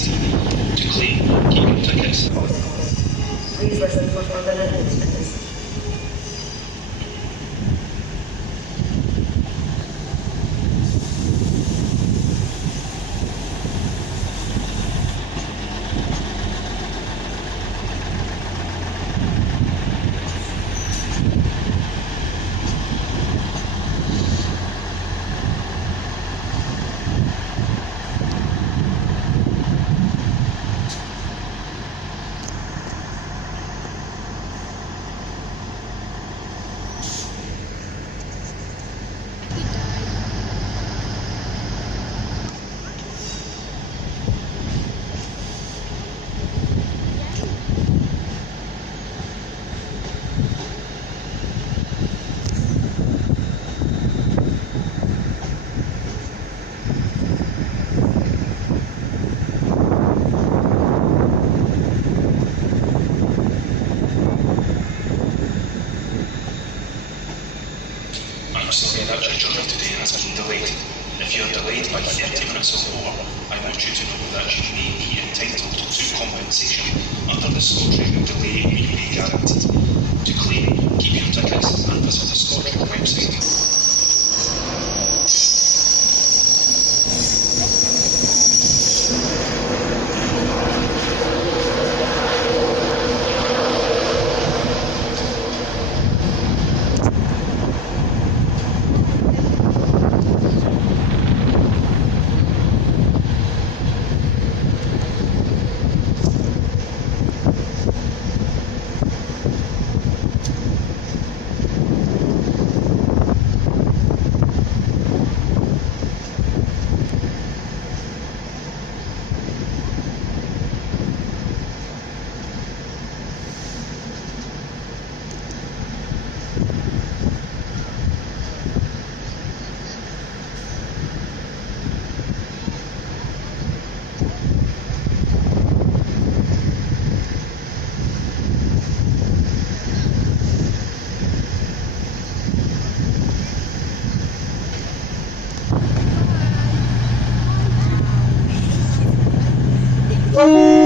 To claim, keep your tickets. Please listen for further announcements. I'm sorry that your journey today has been delayed. If you're delayed by 30 minutes or more, I want you to know that you may be entitled to compensation under the ScotRail Delay Repay Guarantee. To claim, keep your tickets and visit the ScotRail website. Bye.